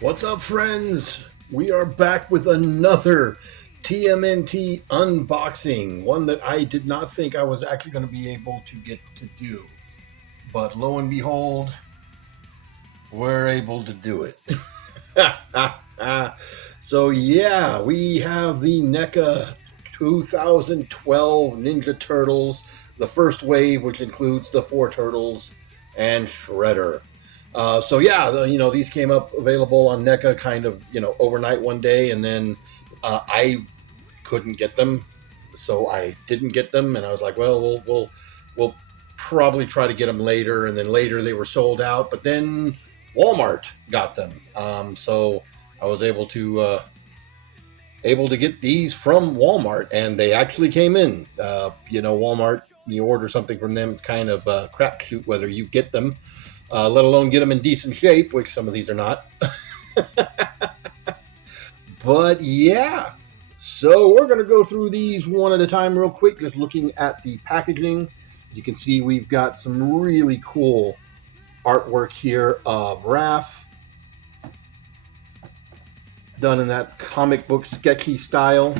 What's up, friends? We are back with another TMNT unboxing, one that I did not think I was actually going to be able to get to do. But lo and behold, we're able to do it. So yeah, we have the NECA 2012 Ninja Turtles, the first wave, which includes the 4 Turtles and Shredder. So yeah, these came up available on NECA kind of, overnight one day, and then I couldn't get them, so I didn't get them, and I was like, well, we'll probably try to get them later, and then later they were sold out, but then Walmart got them, so I was able to get these from Walmart, and they actually came in. Walmart, you order something from them, it's kind of a crapshoot whether you get them. Let alone get them in decent shape, which some of these are not. But yeah, so we're going to go through these one at a time real quick, just looking at the packaging. You can see we've got some really cool artwork here of Raph, done in that comic book sketchy style.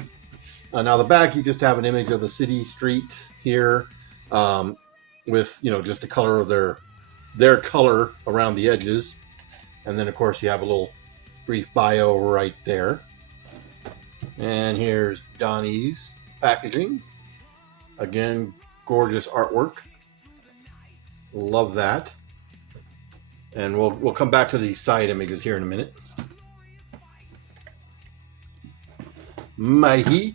Now the back, you just have an image of the city street here, with just the color of their color around the edges, and then of course you have a little brief bio right there. And here's Donnie's packaging. Again, gorgeous artwork. Love that. And we'll come back to these side images here in a minute. Mikey.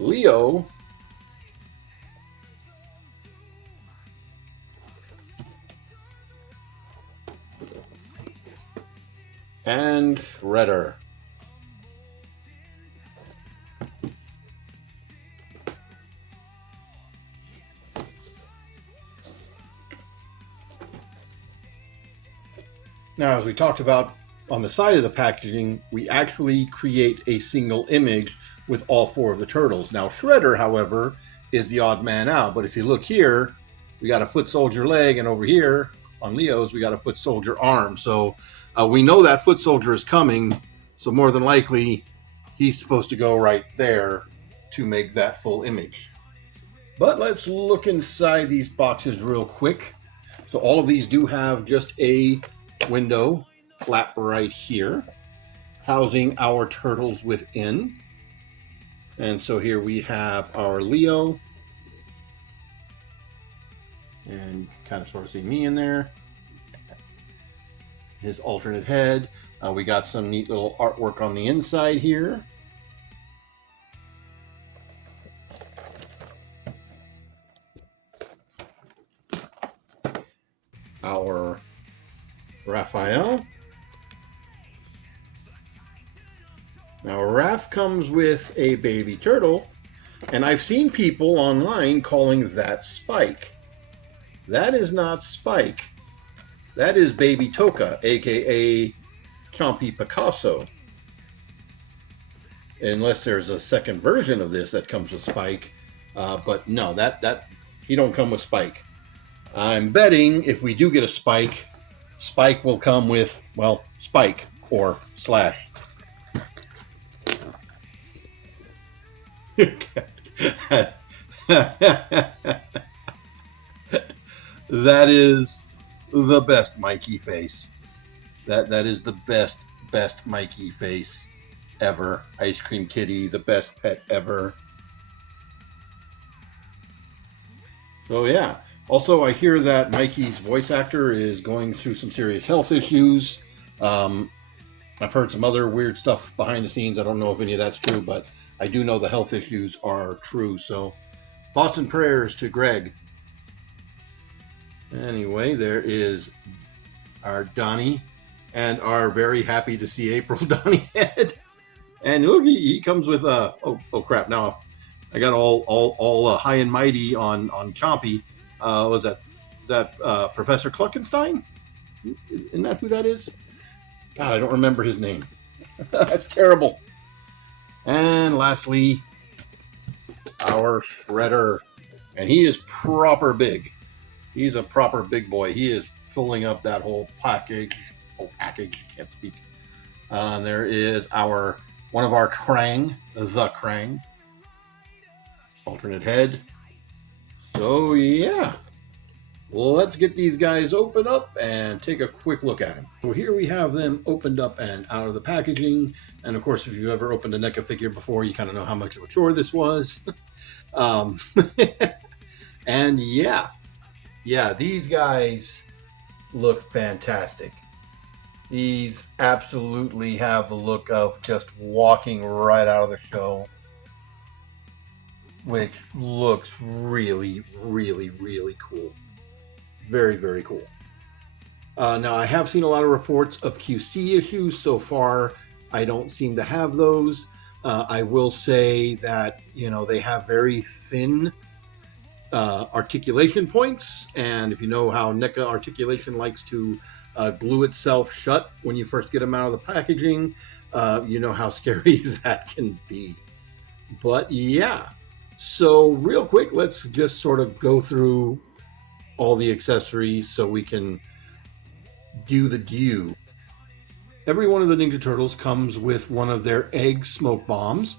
Leo. And Shredder. Now, as we talked about on the side of the packaging, we actually create a single image with all 4 of the turtles. Now, Shredder, however, is the odd man out. But if you look here, we got a foot soldier leg, and over here on Leo's, we got a foot soldier arm. So we know that foot soldier is coming. So more than likely, he's supposed to go right there to make that full image. But let's look inside these boxes real quick. So all of these do have just a window flap right here, housing our turtles within. And so here we have our Leo, and kind of sort of see me in there, his alternate head. We got some neat little artwork on the inside here. Our Raphael. Now, Raph comes with a baby turtle, and I've seen people online calling that Spike. That is not Spike. That is Baby Toka, aka Chompy Picasso. Unless there's a second version of this that comes with Spike, but no, that he don't come with Spike. I'm betting if we do get a Spike, Spike will come with, well, Spike or Slash. That is the best Mikey face. That is the best Mikey face ever. Ice Cream Kitty, the best pet ever. So yeah. Also, I hear that Mikey's voice actor is going through some serious health issues. I've heard some other weird stuff behind the scenes. I don't know if any of that's true, but I do know the health issues are true. So thoughts and prayers to Greg. Anyway, there is our Donnie and our very happy to see April Donnie head. And look, he comes with oh crap! Now I got all high and mighty on Chompy. Was that Professor Cluckenstein? Isn't that who that is? God, I don't remember his name. That's terrible. And lastly, our Shredder. And he is proper big. He's a proper big boy. He is filling up that whole package. Can't speak. There is one of our Krang, the Krang. Alternate head. So yeah. Well, let's get these guys opened up and take a quick look at them. So here we have them opened up and out of the packaging. And of course, if you've ever opened a NECA figure before, you kind of know how much of a chore this was. And yeah, these guys look fantastic. These absolutely have the look of just walking right out of the show, which looks really, really, really cool. Very, very cool. Now, I have seen a lot of reports of QC issues. So far, I don't seem to have those. I will say that, they have very thin articulation points. And if you know how NECA articulation likes to glue itself shut when you first get them out of the packaging, you know how scary that can be. But yeah, so real quick, let's just sort of go through all the accessories so we can do the due. Every one of the Ninja Turtles comes with one of their egg smoke bombs.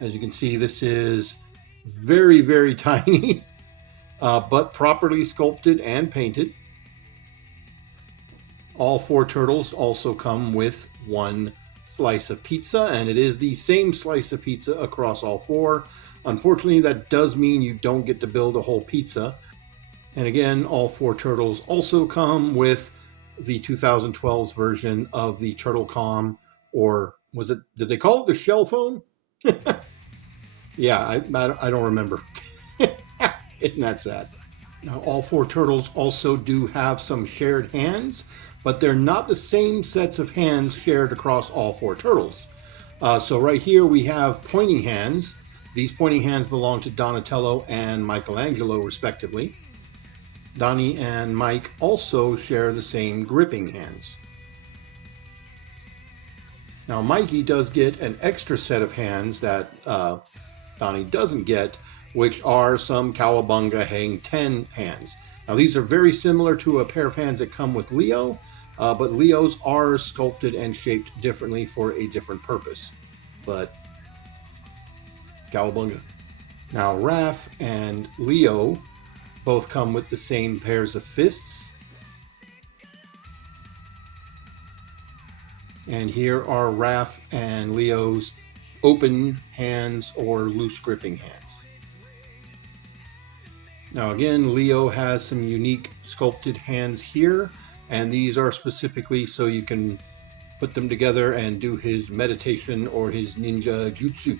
As you can see, this is very, very tiny, but properly sculpted and painted. All 4 turtles also come with one slice of pizza, and it is the same slice of pizza across all 4. Unfortunately, that does mean you don't get to build a whole pizza. And again, all 4 turtles also come with the 2012's version of the TurtleCom, or did they call it the shell phone? Yeah, I don't remember. Isn't that sad? Now, all 4 turtles also do have some shared hands, but they're not the same sets of hands shared across all 4 turtles. So right here we have pointing hands. These pointing hands belong to Donatello and Michelangelo, respectively. Donnie and Mike also share the same gripping hands. Now, Mikey does get an extra set of hands that Donnie doesn't get, which are some Cowabunga Hang 10 hands. Now, these are very similar to a pair of hands that come with Leo, but Leo's are sculpted and shaped differently for a different purpose. But Cowabunga. Now, Raph and Leo both come with the same pairs of fists. And here are Raph and Leo's open hands or loose gripping hands. Now again, Leo has some unique sculpted hands here, and these are specifically so you can put them together and do his meditation or his ninja jutsu.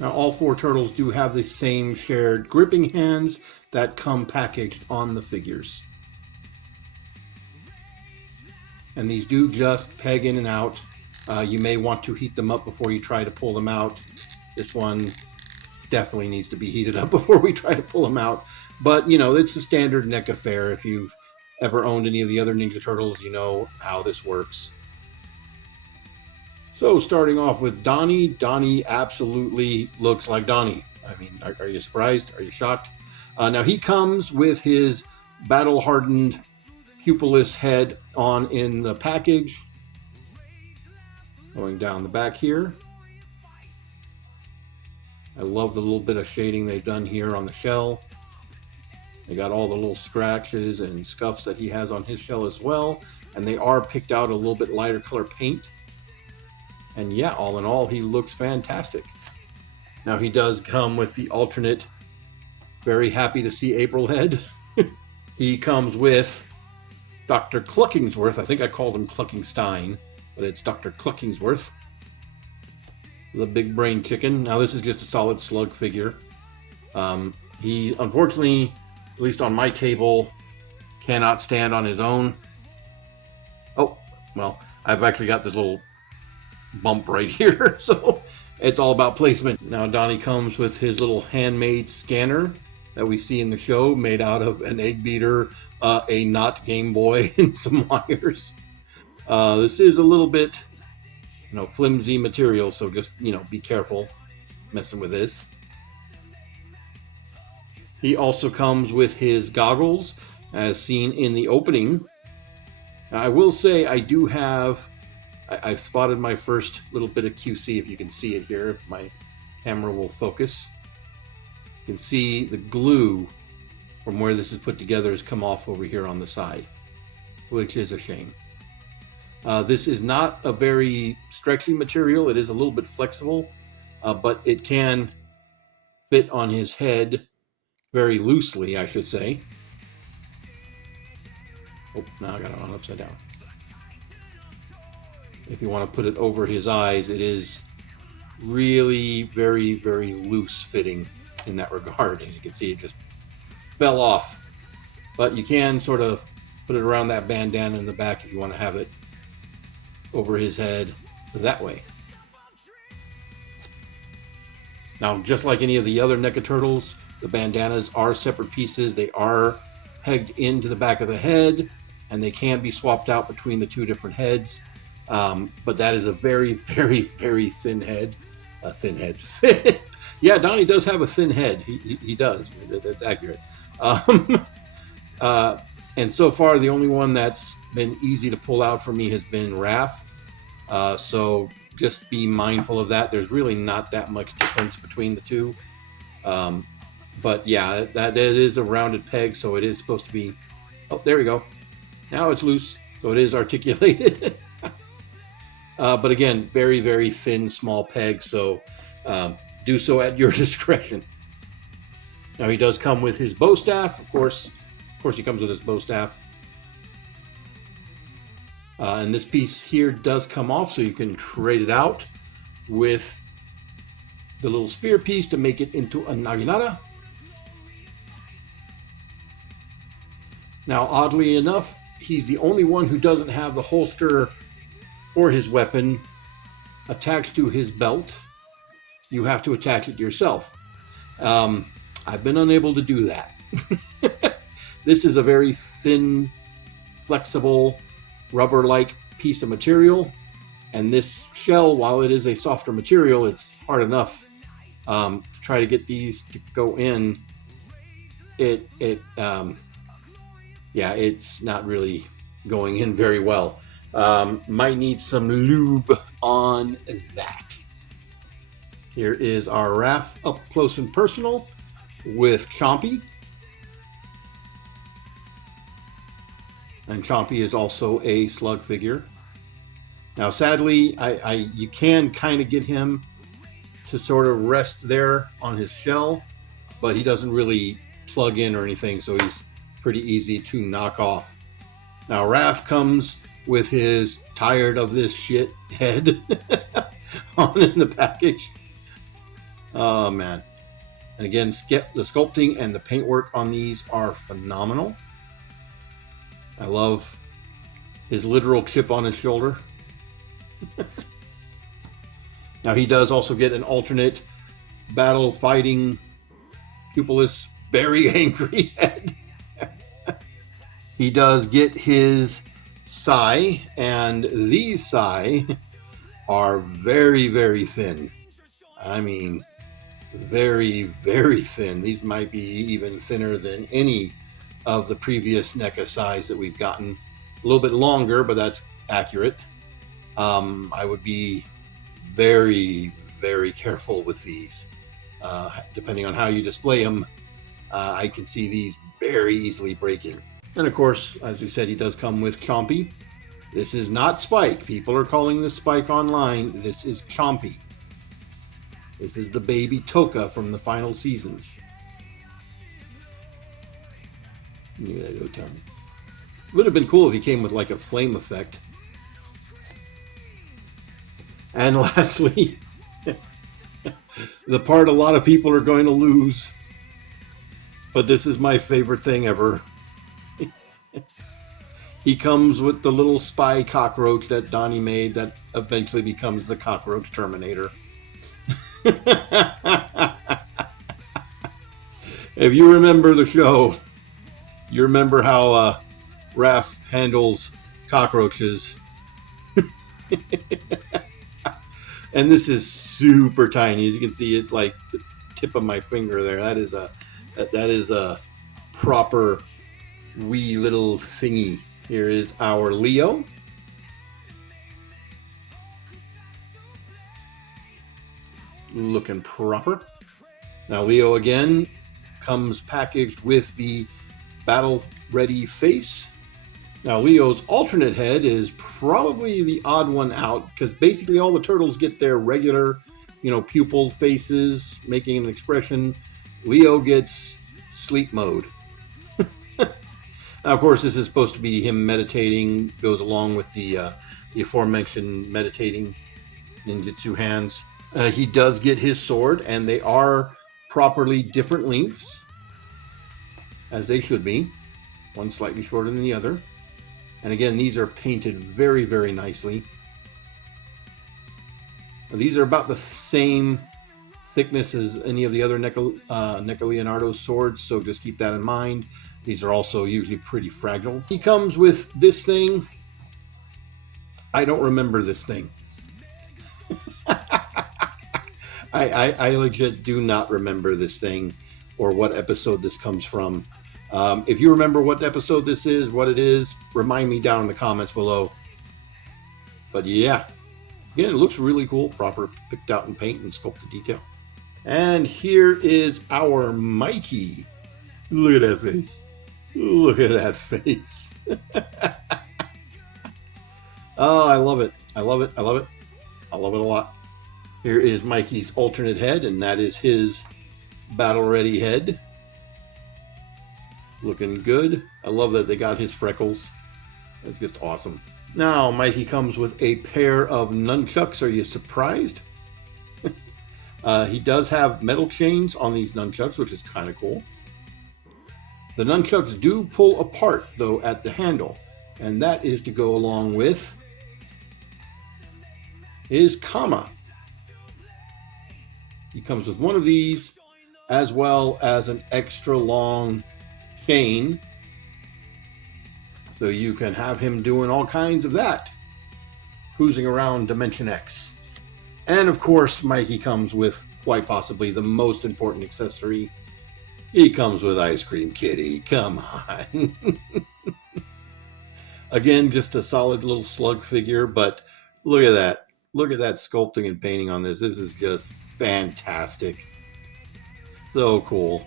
Now all 4 turtles do have the same shared gripping hands that come packaged on the figures. And these do just peg in and out. You may want to heat them up before you try to pull them out. This one definitely needs to be heated up before we try to pull them out. But, it's a standard NECA fare. If you've ever owned any of the other Ninja Turtles, you know how this works. So, starting off with Donnie. Donnie absolutely looks like Donnie. I mean, are you surprised? Are you shocked? Now, he comes with his battle-hardened pupilless head on in the package. Going down the back here. I love the little bit of shading they've done here on the shell. They got all the little scratches and scuffs that he has on his shell as well. And they are picked out a little bit lighter color paint. And yeah, all in all, he looks fantastic. Now he does come with the alternate very happy to see April head. He comes with Dr. Cluckingsworth. I think I called him Cluckingstein, but it's Dr. Cluckingsworth. The big brain chicken. Now this is just a solid slug figure. He, unfortunately, at least on my table, cannot stand on his own. Oh, well, I've actually got this little bump right here, so it's all about placement. Now Donnie comes with his little handmade scanner that we see in the show, made out of an egg beater, a not Game Boy, and some wires. This is a little bit flimsy material, so just, be careful messing with this. He also comes with his goggles, as seen in the opening. Now, I will say I do have, I've spotted my first little bit of QC, if you can see it here, if my camera will focus. You can see the glue from where this is put together has come off over here on the side, which is a shame. This is not a very stretchy material. It is a little bit flexible, but it can fit on his head very loosely, I should say. Oh, now I got it on upside down. If you want to put it over his eyes, it is really very, very loose fitting in that regard. As you can see, it just fell off. But you can sort of put it around that bandana in the back if you want to have it over his head that way. Now, just like any of the other Neca turtles, the bandanas are separate pieces. They are pegged into the back of the head, and they can be swapped out between the two different heads. But that is a very, very, very thin head. Thin head. Yeah, Donnie does have a thin head. He does. That's accurate. And so far, the only one that's been easy to pull out for me has been Raph. So just be mindful of that. There's really not that much difference between the two. But yeah, that is a rounded peg, so it is supposed to be... Oh, there we go. Now it's loose, so it is articulated. But again, very, very thin, small peg, so do so at your discretion. Now he does come with his bow staff, of course. Of course, he comes with his bow staff. And this piece here does come off, so you can trade it out with the little spear piece to make it into a naginata. Now, oddly enough, he's the only one who doesn't have the holster for his weapon attached to his belt. You have to attach it yourself. I've been unable to do that. This is a very thin, flexible, rubber-like piece of material, and this shell, while it is a softer material, it's hard enough to try to get these to go in. Yeah, it's not really going in very well. Might need some lube on that. Here is our Raph up close and personal with Chompy. And Chompy is also a slug figure. Now, sadly, you can kind of get him to sort of rest there on his shell, but he doesn't really plug in or anything, so he's pretty easy to knock off. Now, Raph comes with his tired of this shit head on in the package. Oh, man. And again, the sculpting and the paintwork on these are phenomenal. I love his literal chip on his shoulder. Now, he does also get an alternate battle fighting pupilless, very angry head. He does get his sai, and these sai are very, very thin. I mean, very, very thin. These might be even thinner than any of the previous NECA sais that we've gotten. A little bit longer, but that's accurate. I would be very, very careful with these. Depending on how you display them, I can see these very easily breaking. And of course, as we said, he does come with Chompy. This is not Spike. People are calling this Spike online. This is Chompy. This is the baby Toka from the final seasons. Yeah, go tell me. Would have been cool if he came with like a flame effect. And lastly, the part a lot of people are going to lose, but this is my favorite thing ever. He comes with the little spy cockroach that Donnie made that eventually becomes the Cockroach Terminator. If you remember the show, you remember how Raph handles cockroaches. And this is super tiny. As you can see, it's like the tip of my finger there. That is a proper wee little thingy. Here is our Leo. Looking proper. Now Leo again comes packaged with the battle ready face. Now Leo's alternate head is probably the odd one out because basically all the turtles get their regular, pupil faces making an expression. Leo gets sleep mode. Now, of course, this is supposed to be him meditating, goes along with the aforementioned meditating ninjutsu hands. He does get his sword, and they are properly different lengths, as they should be. One slightly shorter than the other. And again, these are painted very, very nicely. These are about the same thickness as any of the other Neca Leonardo swords, so just keep that in mind. These are also usually pretty fragile. He comes with this thing. I don't remember this thing. I legit do not remember this thing or what episode this comes from. If you remember what episode this is, what it is, remind me down in the comments below. But yeah, again, it looks really cool, proper picked out in paint and sculpted detail. And here is our Mikey. Look at that face. Look at that face. Oh, I love it. I love it. I love it. I love it a lot. Here is Mikey's alternate head, and that is his battle-ready head. Looking good. I love that they got his freckles. That's just awesome. Now, Mikey comes with a pair of nunchucks. Are you surprised? He does have metal chains on these nunchucks, which is kind of cool. The nunchucks do pull apart, though, at the handle. And that is to go along with his kama. He comes with one of these, as well as an extra long chain. So you can have him doing all kinds of that. Cruising around Dimension X. And of course, Mikey comes with quite possibly the most important accessory. He comes with Ice Cream Kitty. Come on. Again, just a solid little slug figure, but look at that. Look at that sculpting and painting on this. This is just fantastic. So cool.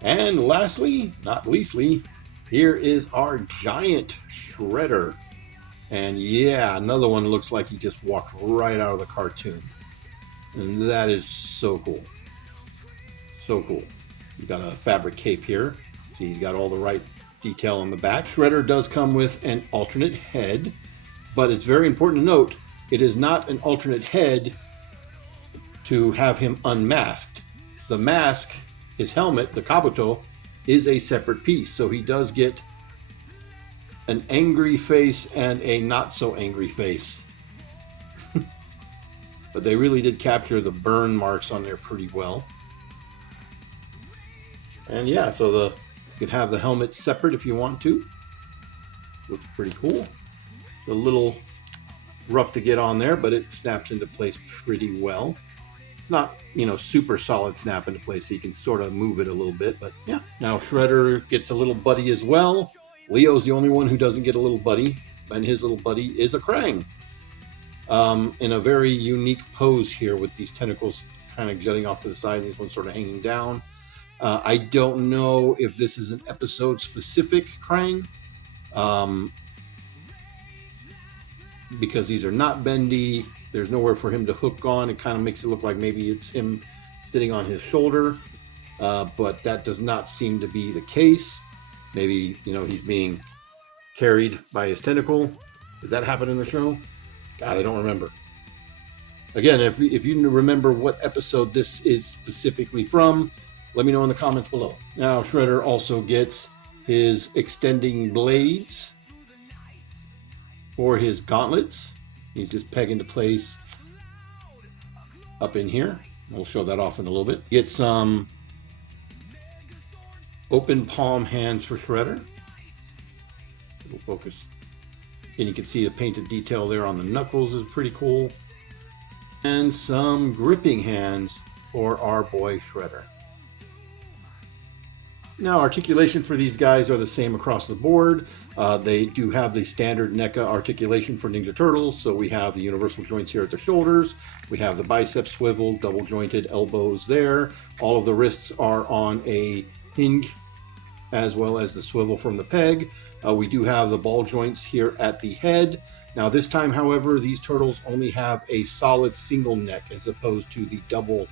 And lastly, not leastly, here is our giant Shredder. And yeah, another one looks like he just walked right out of the cartoon. And that is so cool. So cool. You've got a fabric cape here. See, he's got all the right detail on the back. Shredder does come with an alternate head, but it's very important to note, it is not an alternate head to have him unmasked. The mask, his helmet, the kabuto, is a separate piece. So he does get an angry face and a not so angry face. But they really did capture the burn marks on there pretty well. And yeah, so you could have the helmet separate if you want to. Looks pretty cool. A little rough to get on there, but it snaps into place pretty well. Not, super solid snap into place, so you can sort of move it a little bit, but yeah. Now Shredder gets a little buddy as well. Leo's the only one who doesn't get a little buddy, and his little buddy is a Krang. In a very unique pose here with these tentacles kind of jutting off to the side, and these ones sort of hanging down. I don't know if this is an episode-specific Krang, because these are not bendy. There's nowhere for him to hook on. It kind of makes it look like maybe it's him sitting on his shoulder, but that does not seem to be the case. Maybe, he's being carried by his tentacle. Did that happen in the show? God, I don't remember. Again, if you remember what episode this is specifically from, let me know in the comments below. Now, Shredder also gets his extending blades for his gauntlets. He's just pegging into place up in here. We'll show that off in a little bit. Get some open palm hands for Shredder. It'll focus And you can see the painted detail there on the knuckles is pretty cool. And some gripping hands for our boy Shredder. Now, articulation for these guys are the same across the board. They do have the standard NECA articulation for Ninja Turtles. So we have the universal joints here at the shoulders. We have the bicep swivel, double jointed elbows there. All of the wrists are on a hinge, as well as the swivel from the peg. We do have the ball joints here at the head. Now this time, however, these turtles only have a solid single neck as opposed to the double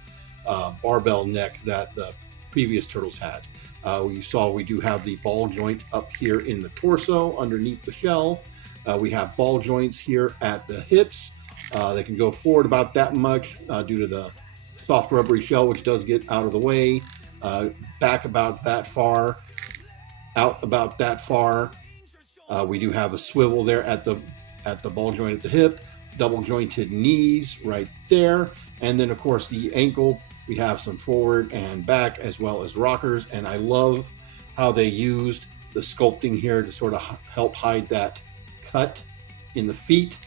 barbell neck that the previous turtles had. You saw we do have the ball joint up here in the torso underneath the shell. We have ball joints here at the hips. They can go forward about that much due to the soft rubbery shell, which does get out of the way. Back about that far, out about that far. We do have a swivel there at the ball joint at the hip, double jointed knees right there, and then of course the ankle. We have some forward and back as well as rockers, and I love how they used the sculpting here to sort of help hide that cut in the feet.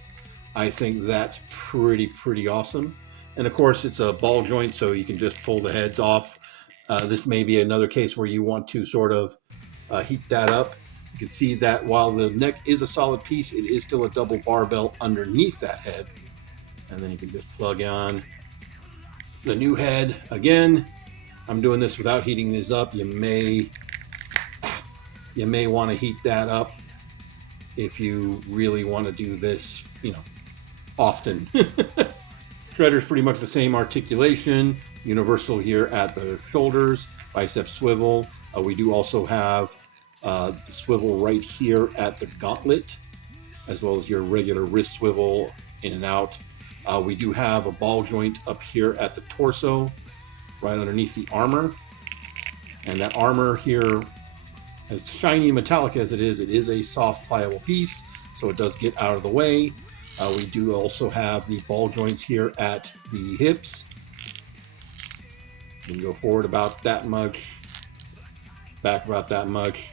I think that's pretty awesome. And of course it's a ball joint, so you can just pull the heads off. This may be another case where you want to sort of heat that up. You can see that while the neck is a solid piece, it is still a double barbell underneath that head. And then you can just plug on the new head. Again, I'm doing this without heating this up. You may want to heat that up if you really want to do this, often. Shredder's pretty much the same articulation, universal here at the shoulders, bicep swivel. We do also have the swivel right here at the gauntlet, as well as your regular wrist swivel in and out. We do have a ball joint up here at the torso, right underneath the armor. And that armor here, as shiny and metallic as it is a soft, pliable piece, so it does get out of the way. We do also have the ball joints here at the hips. You can go forward about that much, back about that much,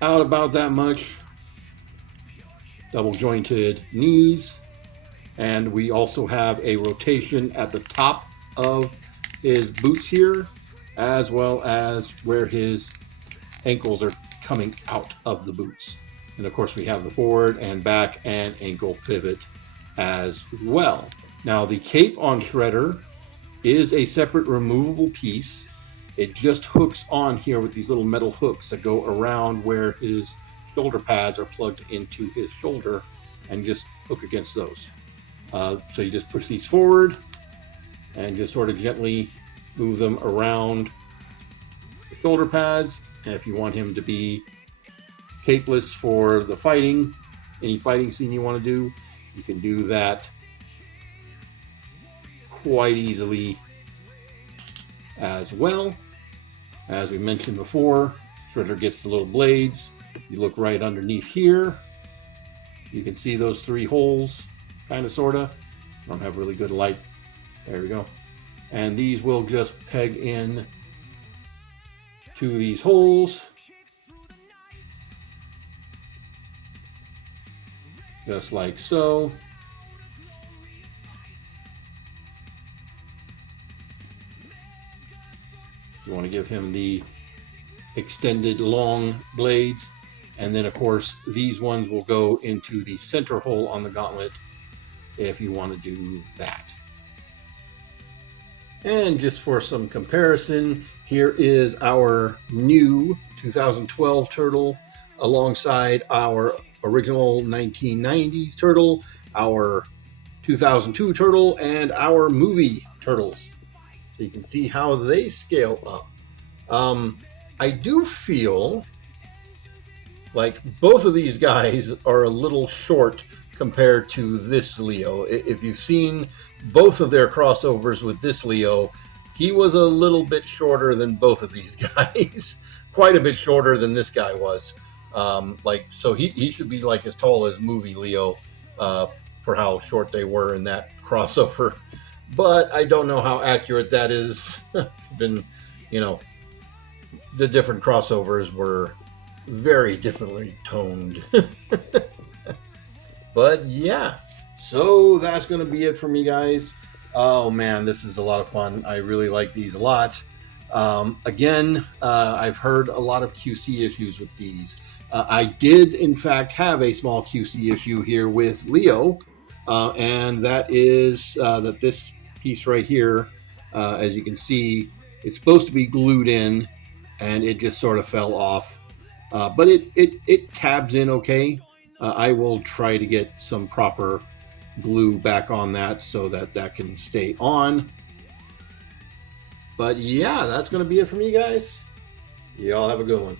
out about that much, double jointed knees. And we also have a rotation at the top of his boots here, as well as where his ankles are coming out of the boots. And of course we have the forward and back and ankle pivot as well. Now the cape on Shredder is a separate removable piece. It just hooks on here with these little metal hooks that go around where his shoulder pads are plugged into his shoulder, and just hook against those. So you just push these forward and just sort of gently move them around the shoulder pads. And if you want him to be capeless for the fighting, any fighting scene you want to do, you can do that quite easily as well. As we mentioned before, Shredder gets the little blades. You look right underneath here. You can see those three holes. Kind of, sort of. I don't have really good light. There we go. And these will just peg in to these holes. Just like so. You want to give him the extended long blades. And then, of course, these ones will go into the center hole on the gauntlet if you want to do that. And just for some comparison, here is our new 2012 turtle alongside our original 1990s turtle, our 2002 turtle, and our movie turtles. So you can see how they scale up. I do feel like both of these guys are a little short compared to this Leo. If you've seen both of their crossovers with this Leo, he was a little bit shorter than both of these guys. Quite a bit shorter than this guy was. So he should be like as tall as movie Leo for how short they were in that crossover. But I don't know how accurate that is. The different crossovers were very differently toned. But yeah, so that's going to be it for me, guys. Oh man, this is a lot of fun. I really like these a lot. Again, I've heard a lot of QC issues with these. I did, in fact, have a small QC issue here with Leo, and that is that this piece right here, as you can see, it's supposed to be glued in, and it just sort of fell off. But it tabs in okay. I will try to get some proper glue back on that so that that can stay on. But yeah, that's going to be it from you guys. Y'all have a good one.